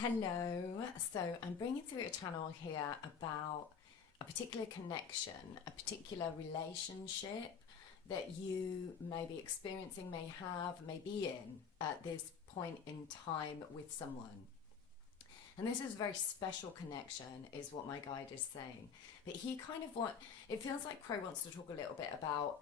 Hello. So I'm bringing through a channel here about a particular connection, a particular relationship that you may be experiencing, may have, may be in at this point in time with someone. And this is a very special connection, is what my guide is saying. But it feels like Crow wants to talk a little bit about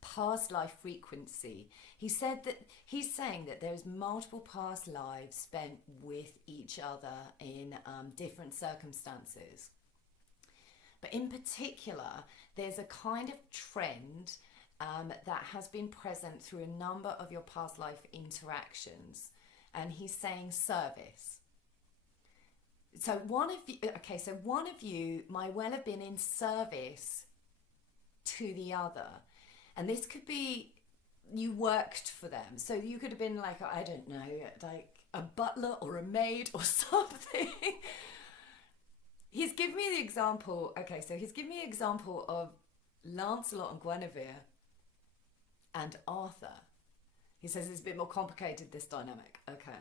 past life frequency. He's saying that there's multiple past lives spent with each other in different circumstances. But in particular, there's a kind of trend that has been present through a number of your past life interactions. And he's saying service. So one of you might well have been in service to the other. And this could be you worked for them. So you could have been like, I don't know, like a butler or a maid or something. He's given me the example. He's given me an example of Lancelot and Guinevere and Arthur. He says it's a bit more complicated, this dynamic. Okay.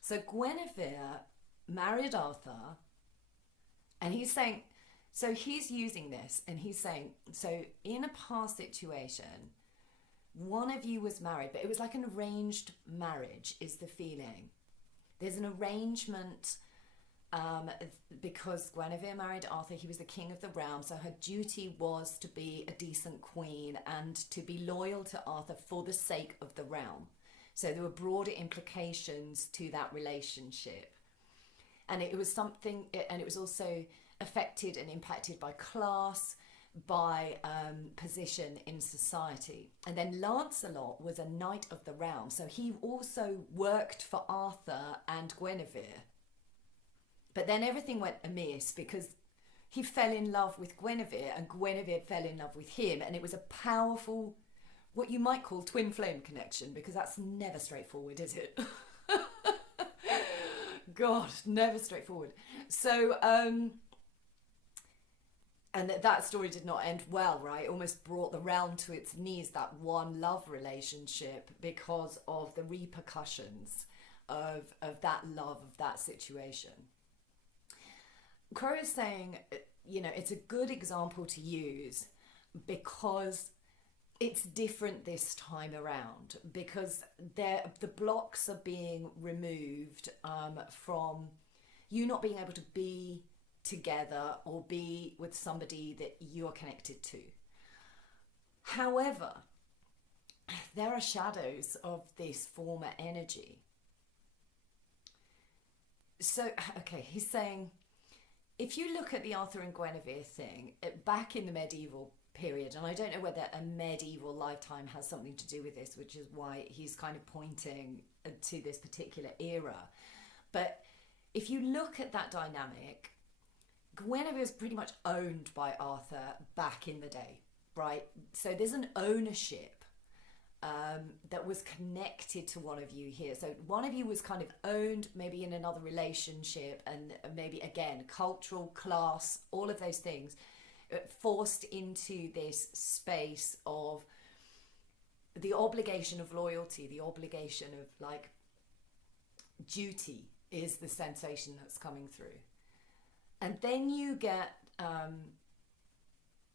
So Guinevere married Arthur, and he's saying, so he's using this and he's saying, so in a past situation, one of you was married, but it was like an arranged marriage is the feeling. There's an arrangement because Guinevere married Arthur, he was the king of the realm, so her duty was to be a decent queen and to be loyal to Arthur for the sake of the realm. So there were broader implications to that relationship. And it was also affected and impacted by class, by position in society. And then Lancelot was a knight of the realm, so he also worked for Arthur and Guinevere. But then everything went amiss because he fell in love with Guinevere and Guinevere fell in love with him, and it was a powerful, what you might call twin flame connection, because that's never straightforward, is it? God, never straightforward. So, and that story did not end well, right? It almost brought the realm to its knees, that one love relationship, because of the repercussions of that love, of that situation. Crow is saying, it's a good example to use because it's different this time around, because the blocks are being removed from you not being able to be together or be with somebody that you're connected to. However, there are shadows of this former energy. So, he's saying, if you look at the Arthur and Guinevere thing, back in the medieval period, and I don't know whether a medieval lifetime has something to do with this, which is why he's kind of pointing to this particular era. But if you look at that dynamic, Guinevere is pretty much owned by Arthur back in the day, right? So there's an ownership that was connected to one of you here. So one of you was kind of owned, maybe in another relationship, and maybe again cultural, class, all of those things, forced into this space of the obligation of loyalty, the obligation of like duty is the sensation that's coming through. And then you get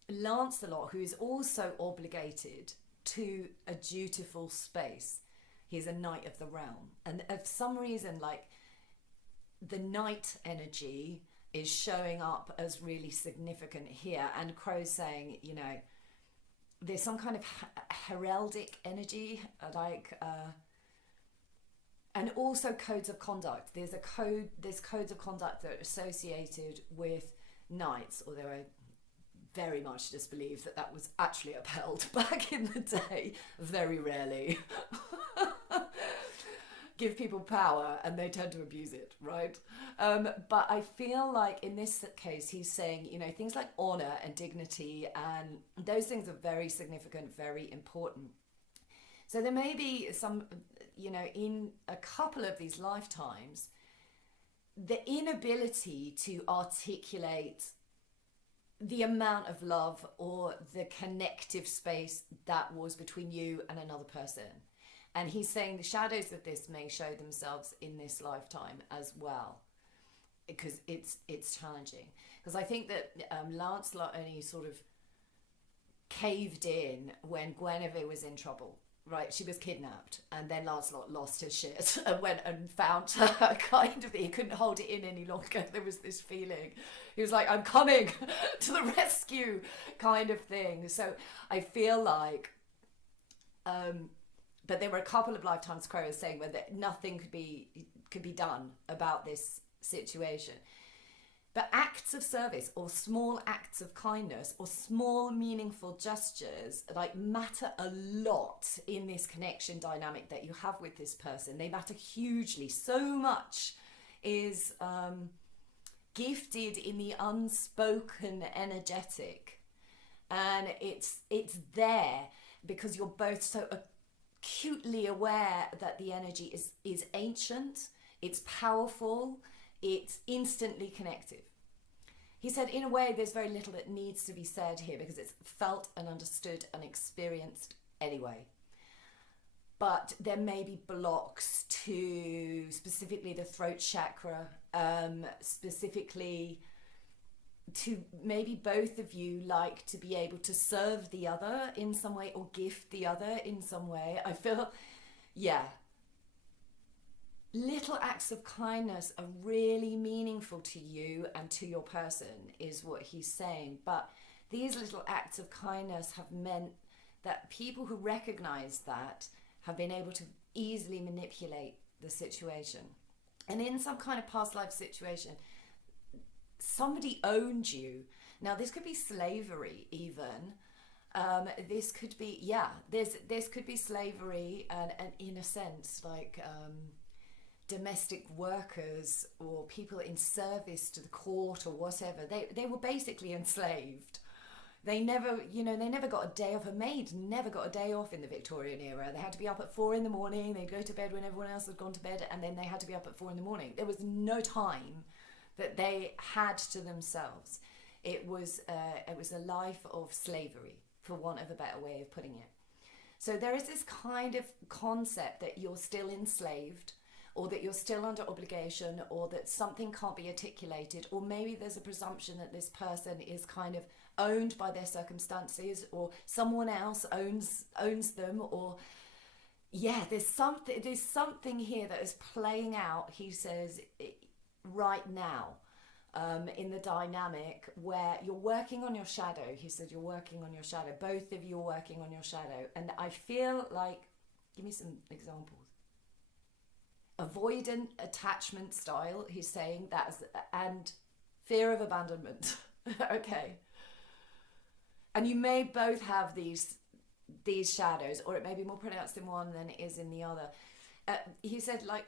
Lancelot, who is also obligated to a dutiful space. He's a knight of the realm, and for some reason, like, the knight energy is showing up as really significant here. And Crow's saying, there's some kind of heraldic energy, and also codes of conduct. There's codes of conduct that are associated with knights, although I very much disbelieve that was actually upheld back in the day. Very rarely. Give people power and they tend to abuse it, right? But I feel like in this case, he's saying, things like honor and dignity, and those things are very significant, very important. So there may be some, in a couple of these lifetimes, the inability to articulate the amount of love or the connective space that was between you and another person. And he's saying the shadows of this may show themselves in this lifetime as well, because it's challenging. Because I think that Lancelot only sort of caved in when Guinevere was in trouble. Right, she was kidnapped, and then Lancelot lost his shit and went and found her. Kind of, he couldn't hold it in any longer. There was this feeling, he was like, "I'm coming to the rescue," kind of thing. So I feel like, but there were a couple of lifetimes Crow was saying where nothing could be done about this situation. But acts of service or small acts of kindness or small meaningful gestures like matter a lot in this connection dynamic that you have with this person. They matter hugely. So much is gifted in the unspoken energetic, and it's there because you're both so acutely aware that the energy is ancient, it's powerful, it's instantly connective. He said, in a way, there's very little that needs to be said here because it's felt and understood and experienced anyway. But there may be blocks to specifically the throat chakra, specifically to maybe both of you like to be able to serve the other in some way or gift the other in some way. I feel, yeah. Little acts of kindness are really meaningful to you and to your person, is what he's saying. But these little acts of kindness have meant that people who recognize that have been able to easily manipulate the situation. And in some kind of past life situation, somebody owned you. Now, this could be slavery even. This could be, this could be slavery and in a sense, like... domestic workers or people in service to the court or whatever, they were basically enslaved. They never got a day off. A maid never got a day off in the Victorian era. They had to be up at 4 a.m. They'd go to bed when everyone else had gone to bed, and then they had to be up at 4 a.m. There was no time that they had to themselves. It was a life of slavery, for want of a better way of putting it. So there is this kind of concept that you're still enslaved, or that you're still under obligation, or that something can't be articulated, or maybe there's a presumption that this person is kind of owned by their circumstances, or someone else owns them, or there's something here that is playing out, he says, right now, in the dynamic where you're working on your shadow. He said you're working on your shadow. Both of you are working on your shadow. And I feel like, give me some examples. Avoidant attachment style, he's saying, and fear of abandonment. Okay. And you may both have these shadows, or it may be more pronounced in one than it is in the other. He said, like,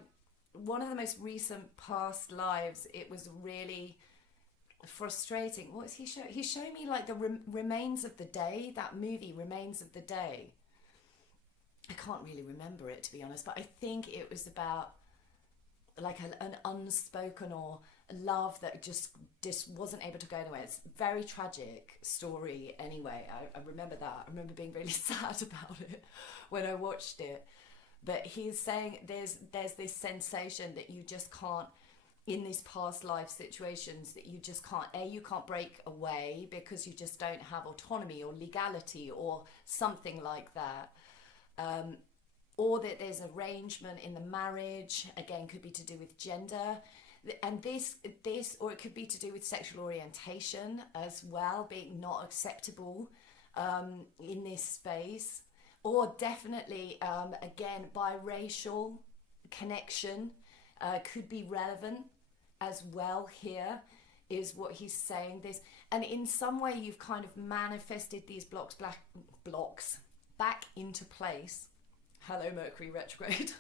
one of the most recent past lives, it was really frustrating. What is he showing? He's showing me like the Remains of the Day, that movie, Remains of the Day. I can't really remember it, to be honest, but I think it was about like an unspoken or love that just wasn't able to go anywhere. It's a very tragic story anyway. I remember that. I remember being really sad about it when I watched it. But he's saying there's this sensation that you just can't, in these past life situations, that you just can't, you can't break away because you just don't have autonomy or legality or something like that. Or that there's arrangement in the marriage, again, could be to do with gender. And this, or it could be to do with sexual orientation as well, being not acceptable in this space. Or definitely, again, biracial connection could be relevant as well here, is what he's saying. This, and in some way you've kind of manifested these blocks back into place. Hello, Mercury retrograde.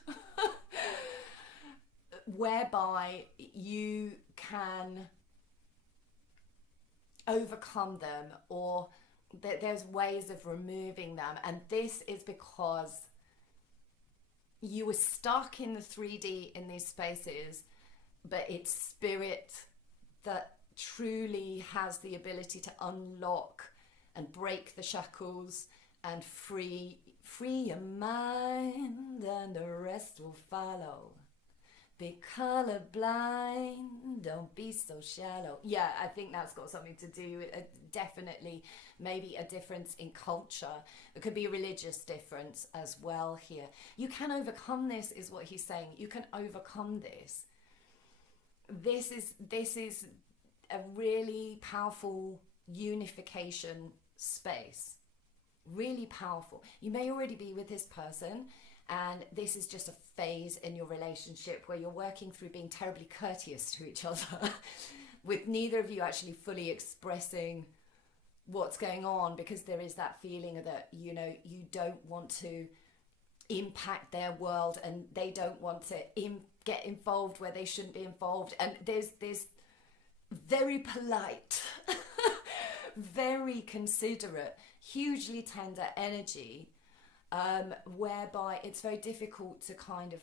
Whereby you can overcome them, or that there's ways of removing them. And this is because you were stuck in the 3D in these spaces, but it's spirit that truly has the ability to unlock and break the shackles and free Free your mind and the rest will follow. Be colorblind, don't be so shallow. Yeah, I think that's got something to do with definitely maybe a difference in culture. It could be a religious difference as well here. You can overcome this, is what he's saying. You can overcome this. This is a really powerful unification space. Really powerful. You may already be with this person, and this is just a phase in your relationship where you're working through being terribly courteous to each other with neither of you actually fully expressing what's going on, because there is that feeling that, you know, you don't want to impact their world and they don't want to get involved where they shouldn't be involved. And there's very polite, very considerate, hugely tender energy, whereby it's very difficult to kind of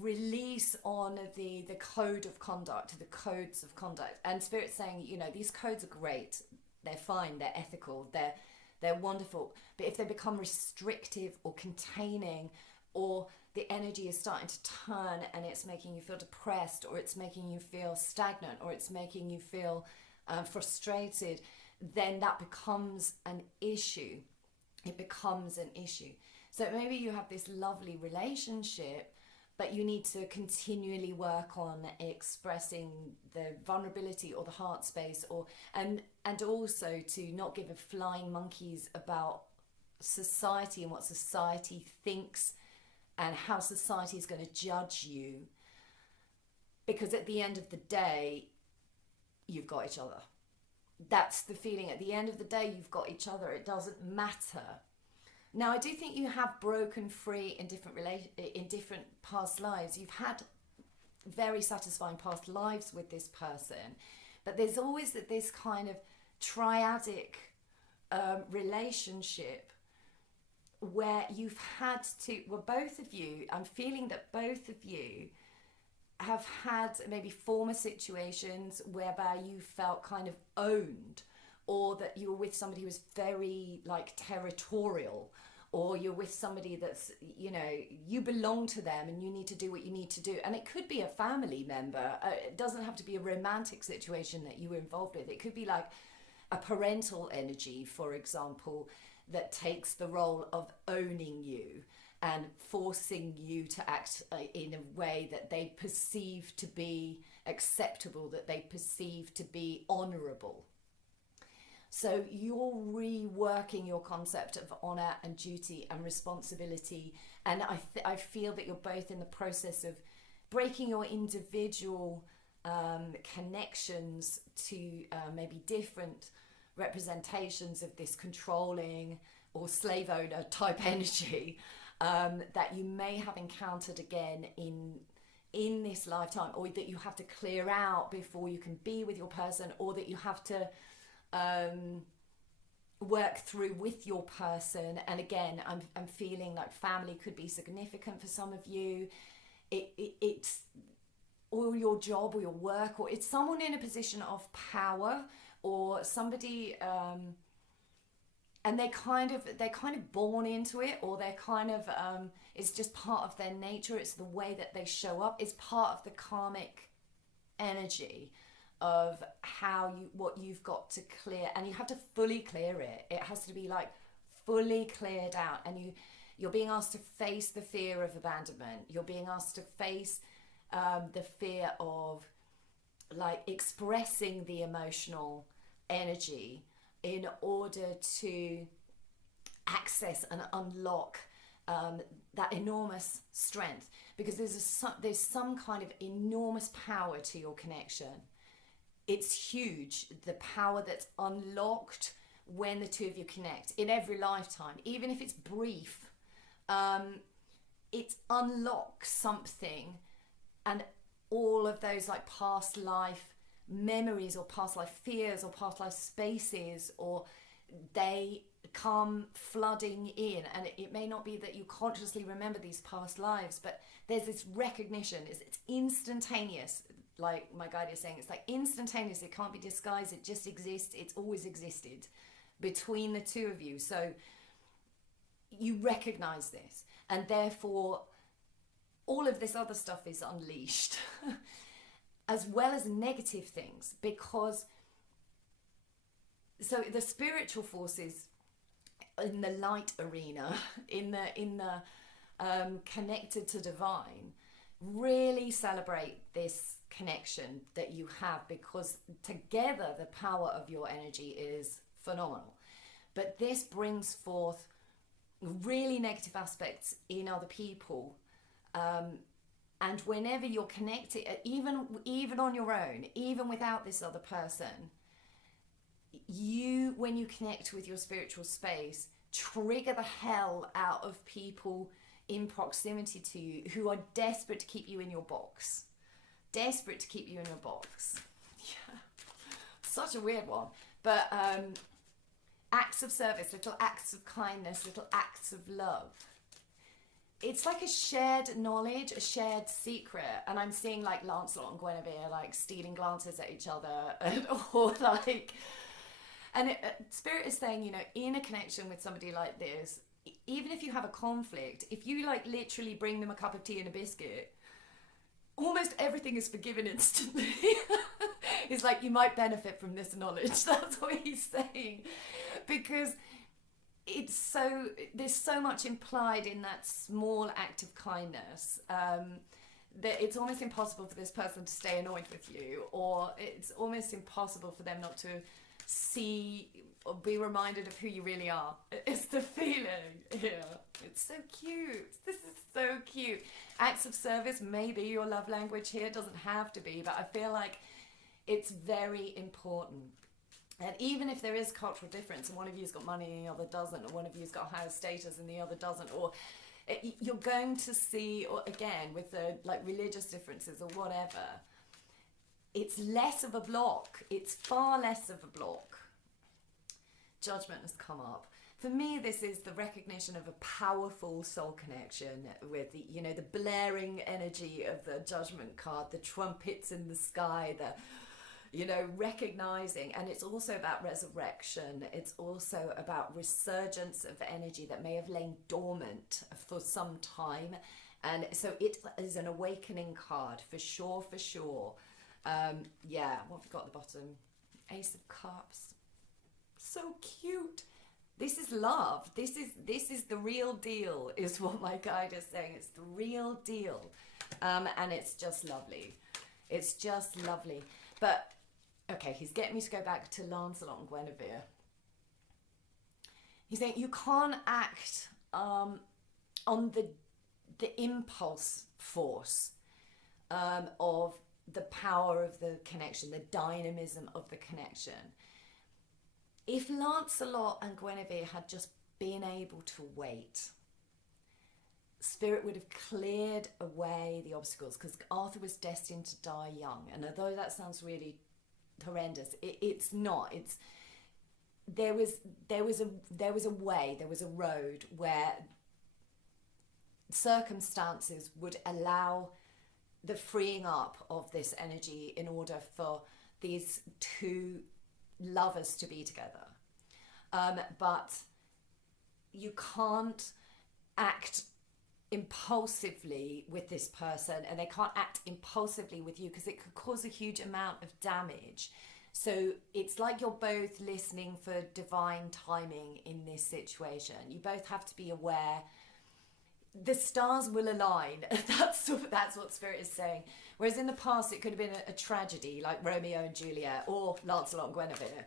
release on the code of conduct, the codes of conduct. And Spirit's saying, you know, these codes are great, they're fine, they're ethical, they're wonderful, but if they become restrictive or containing, or the energy is starting to turn and it's making you feel depressed, or it's making you feel stagnant, or it's making you feel frustrated, then that becomes an issue. It becomes an issue. So maybe you have this lovely relationship, but you need to continually work on expressing the vulnerability or the heart space, or and also to not give a flying monkeys about society and what society thinks and how society is going to judge you, because at the end of the day, you've got each other. That's the feeling. At the end of the day, you've got each other. It doesn't matter. Now, I do think you have broken free in different past lives. You've had very satisfying past lives with this person, but there's always this kind of triadic relationship where you've had to, well, both of you, I'm feeling that both of you have had maybe former situations whereby you felt kind of owned, or that you were with somebody who was very like territorial, or you're with somebody that's, you know, you belong to them and you need to do what you need to do. And it could be a family member. It doesn't have to be a romantic situation that you were involved with. It could be like a parental energy, for example, that takes the role of owning you and forcing you to act in a way that they perceive to be acceptable, that they perceive to be honourable. So you're reworking your concept of honour and duty and responsibility. And I feel that you're both in the process of breaking your individual connections to maybe different representations of this controlling or slave owner type energy that you may have encountered again in this lifetime, or that you have to clear out before you can be with your person, or that you have to work through with your person. And again, I'm feeling like family could be significant for some of you. It's or your job or your work, or it's someone in a position of power, or somebody and they're kind of born into it, or they're kind of it's just part of their nature. It's the way that they show up. It's part of the karmic energy of what you've got to clear, and you have to fully clear it. It has to be like fully cleared out, and you're being asked to face the fear of abandonment. You're being asked to face the fear of like expressing the emotional energy in order to access and unlock that enormous strength, because there's some kind of enormous power to your connection. It's huge, the power that's unlocked when the two of you connect in every lifetime, even if it's brief. It unlocks something, and all of those like past life memories or past life fears or past life spaces, or they come flooding in. And it may not be that you consciously remember these past lives, but there's this recognition. It's instantaneous. Like my guide is saying, it's like instantaneous. It can't be disguised. It just exists. It's always existed between the two of you. So you recognize this, and therefore all of this other stuff is unleashed as well as negative things, because so the spiritual forces in the light arena, in the connected to divine, really celebrate this connection that you have, because together the power of your energy is phenomenal. But this brings forth really negative aspects in other people, and whenever you're connected, even on your own, even without this other person, you, when you connect with your spiritual space, trigger the hell out of people in proximity to you who are desperate to keep you in your box. Desperate to keep you in your box. Yeah. Such a weird one. But acts of service, little acts of kindness, little acts of love. It's like a shared knowledge, a shared secret. And I'm seeing like Lancelot and Guinevere like stealing glances at each other, or like... And Spirit is saying, you know, in a connection with somebody like this, even if you have a conflict, if you like literally bring them a cup of tea and a biscuit, almost everything is forgiven instantly. It's like, you might benefit from this knowledge. That's what he's saying. Because there's so much implied in that small act of kindness, that it's almost impossible for this person to stay annoyed with you, or it's almost impossible for them not to see or be reminded of who you really are. It's the feeling. Yeah, it's so cute. This is so cute. Acts of service may be your love language here. It doesn't have to be, but I feel like it's very important. And even if there is cultural difference, and one of you's got money and the other doesn't, or one of you's got higher status and the other doesn't, or you're going to see, or again with the like religious differences or whatever, it's less of a block. It's far less of a block. Judgment has come up. For me, this is the recognition of a powerful soul connection with the, you know, the blaring energy of the Judgment card, the trumpets in the sky, the, you know, recognizing. And it's also about resurrection. It's also about resurgence of energy that may have lain dormant for some time. And so it is an awakening card for sure, for sure. Yeah, what have we got at the bottom? Ace of Cups. So cute. This is love. This is the real deal, is what my guide is saying. It's the real deal. And it's just lovely. It's just lovely. But, okay, he's getting me to go back to Lancelot and Guinevere. He's saying you can't act on the impulse force of the power of the connection, the dynamism of the connection. If Lancelot and Guinevere had just been able to wait, Spirit would have cleared away the obstacles, because Arthur was destined to die young. And although that sounds really horrendous, it's not. There was a way, there was a road where circumstances would allow the freeing up of this energy in order for these two lovers to be together. But you can't act impulsively with this person, and they can't act impulsively with you, because it could cause a huge amount of damage. So it's like you're both listening for divine timing in this situation. You both have to be aware the stars will align. That's what Spirit is saying. Whereas in the past it could have been a tragedy like Romeo and Juliet or Lancelot and Guinevere.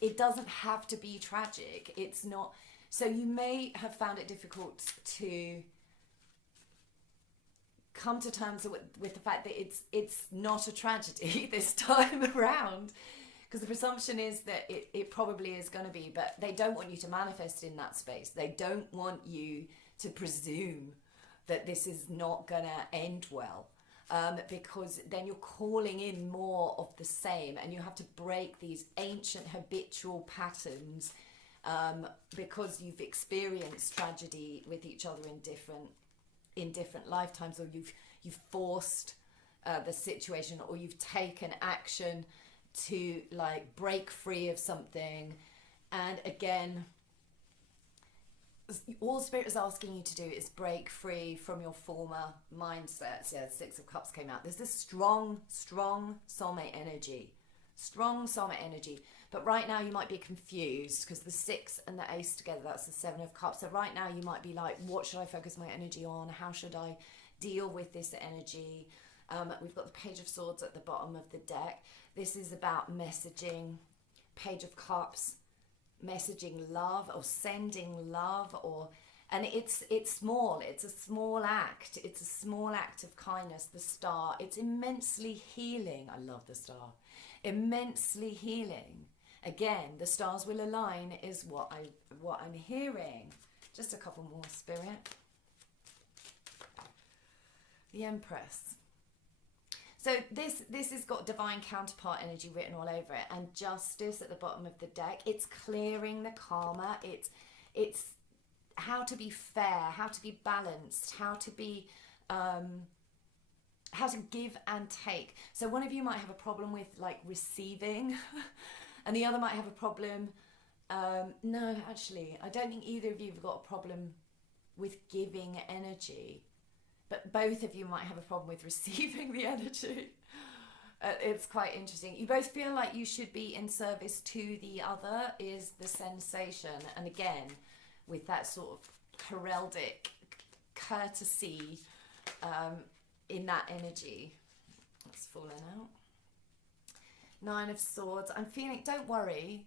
It doesn't have to be tragic. It's not. So you may have found it difficult to come to terms with the fact that it's not a tragedy this time around, because the presumption is that it probably is going to be, but they don't want you to manifest in that space. They don't want you to presume that this is not going to end well, because then you're calling in more of the same, and you have to break these ancient habitual patterns, because you've experienced tragedy with each other in different lifetimes, or you've forced the situation, or you've taken action to like break free of something. And again, all Spirit is asking you to do is break free from your former mindsets. Yeah, the Six of Cups came out. There's this strong soulmate energy. Strong soulmate energy. But right now you might be confused because the 6 and the Ace together, that's the 7 of Cups. So right now you might be like, what should I focus my energy on? How should I deal with this energy? We've got the Page of Swords at the bottom of the deck. This is about messaging. Page of Cups, messaging love or sending love, and it's small. It's a small act. It's a small act of kindness. The Star. It's immensely healing. I love the Star. Immensely healing. Again, the stars will align is what I'm hearing. Just a couple more, Spirit. The Empress. So this has got divine counterpart energy written all over it, and Justice at the bottom of the deck. It's clearing the karma. It's how to be fair, how to be balanced, how to be how to give and take. So one of you might have a problem with like receiving and the other might have a problem. No, actually, I don't think either of you have got a problem with giving energy, but both of you might have a problem with receiving the energy. It's quite interesting. You both feel like you should be in service to the other is the sensation. And again, with that sort of heraldic courtesy in that energy. It's fallen out. 9 of Swords. I'm feeling, don't worry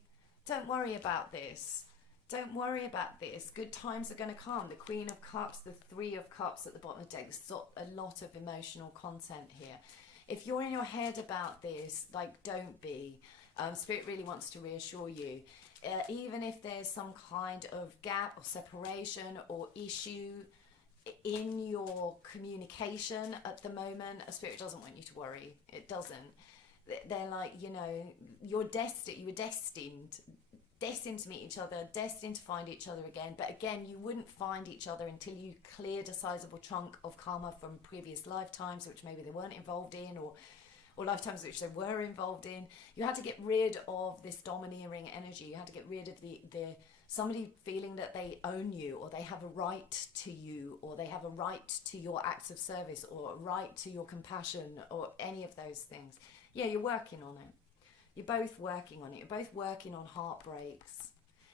about this. Don't worry about this. Good times are going to come. The Queen of Cups, the 3 of Cups at the bottom of the deck. There's a lot of emotional content here. If you're in your head about this, like, don't be. Spirit really wants to reassure you. Even if there's some kind of gap or separation or issue in your communication at the moment, a Spirit doesn't want you to worry. It doesn't. They're like, you know, you were destined to meet each other, destined to find each other again. But again, you wouldn't find each other until you cleared a sizable chunk of karma from previous lifetimes, which maybe they weren't involved in, or lifetimes which they were involved in. You had to get rid of this domineering energy. You had to get rid of the somebody feeling that they own you, or they have a right to you, or they have a right to your acts of service, or a right to your compassion, or any of those things. Yeah, you're working on it. You're both working on it. You're both working on heartbreaks.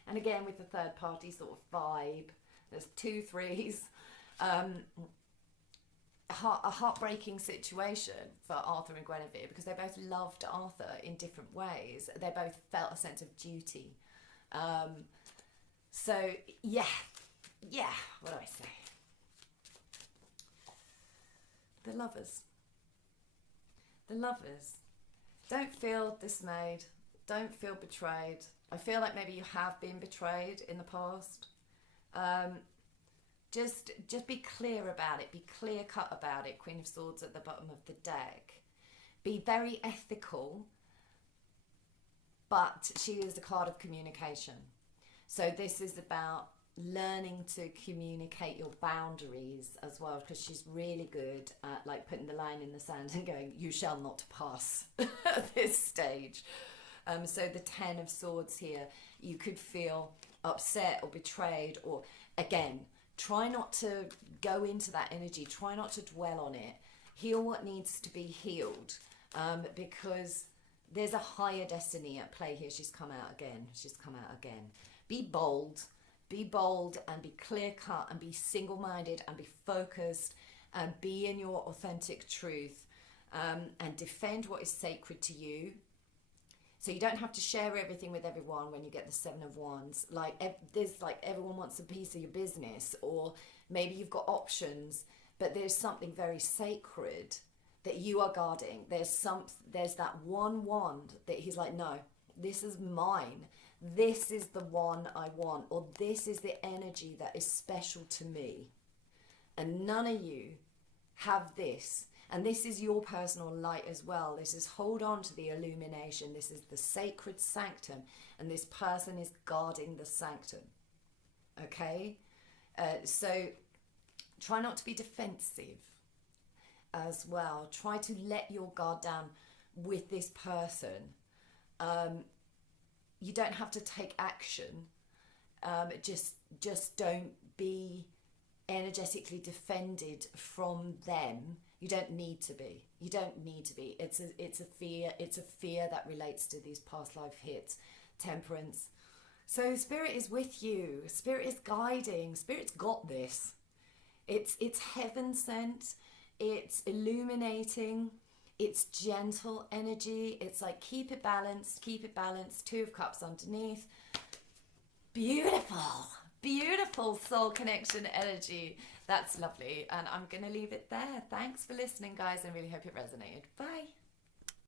And again, with the third party sort of vibe, there's 2 3s. A heartbreaking situation for Arthur and Guinevere, because they both loved Arthur in different ways. They both felt a sense of duty. So, yeah, what do I say? The Lovers. The Lovers. Don't feel dismayed. Don't feel betrayed. I feel like maybe you have been betrayed in the past. Just be clear about it. Be clear cut about it. Queen of Swords at the bottom of the deck. Be very ethical. But she is the card of communication. So this is about learning to communicate your boundaries as well, because she's really good at like putting the line in the sand and going, you shall not pass at this stage. So the 10 of Swords here, you could feel upset or betrayed, or again, try not to go into that energy. Try not to dwell on it. Heal what needs to be healed, because there's a higher destiny at play here. She's come out again. Be bold and be clear cut and be single-minded and be focused and be in your authentic truth, and defend what is sacred to you. So you don't have to share everything with everyone when you get the 7 of Wands. There's everyone wants a piece of your business, or maybe you've got options, but there's something very sacred that you are guarding. There's that one wand that he's like, no, this is mine. This is the one I want, or this is the energy that is special to me. And none of you have this. And this is your personal light as well. This is hold on to the illumination. This is the sacred sanctum. And this person is guarding the sanctum. Okay? So try not to be defensive as well. Try to let your guard down with this person. You don't have to take action. Just don't be energetically defended from them. You don't need to be. You don't need to be. It's a fear. It's a fear that relates to these past life hits. Temperance. So Spirit is with you. Spirit is guiding. Spirit's got this. It's heaven sent. It's illuminating. It's gentle energy. It's like keep it balanced. Keep it balanced. 2 of Cups underneath. Beautiful. Beautiful soul connection energy. That's lovely. And I'm going to leave it there. Thanks for listening, guys. I really hope it resonated. Bye.